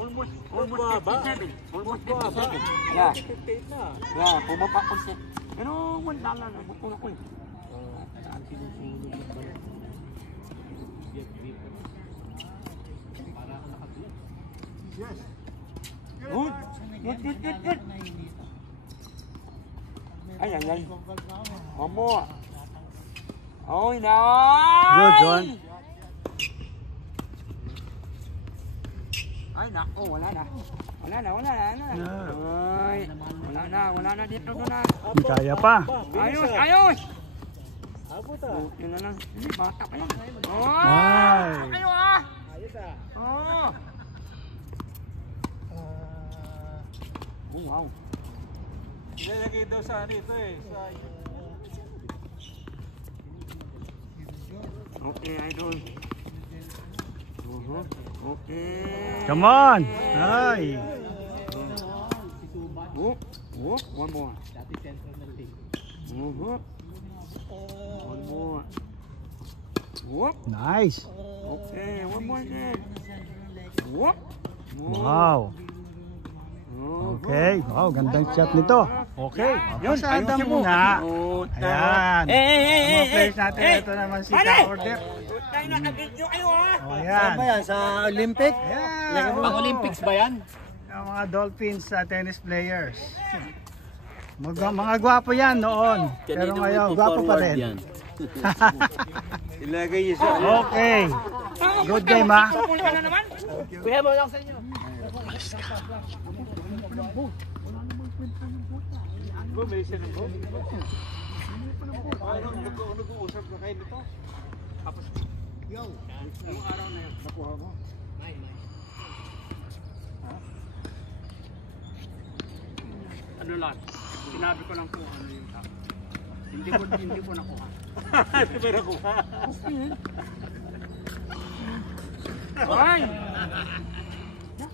Almost 57. Almost 57. Yeah. 58 na. Yeah, bumaba ko siya. Pero wala lang, buto na ko eh. Saan sinusunod ng bala? Para ako nakatulog. Yes. Good. Good. Ay. One more. Oh, nice. Good, John. Ay, nako, wala na. Wala na. Ay, wala na dito na. Kaya pa. Ayos. Abot Yun na lang. Hindi, bata pa yan. Ay. Ayos Ayos Oh, wow. Ilalagay daw sa ano ito eh. Sa... Okay, idol. Okay. Come on. Ay. One more. Dati central na team. One more. Nice. Okay, one more again. Wow. Okay. Wow, gandang shot nito. Okay. Pasada muna. Ayan. Mga players natin. Ito naman si ka-order. Tayo nakabidyo kayo ha. O, ayan. ba yan? Sa Olympic? Ayan. Pang Olympics ba yan? Ang mga Dolphins tennis players. Mga gwapo yan noon. Pero ngayon, gwapo pa rin. Ilagay niyo sa... Okay. Good game ha. Pumuli ka na naman. Kuya mo lang sa inyo. May isa ng boat. Nag-uusap na kayo nito. Tapos, yung araw na yun, nakuha mo? Ano lang, sinabi ko lang kung ano yung tao. Hindi ko nakuha. Hindi ba nakuha? Ay! No.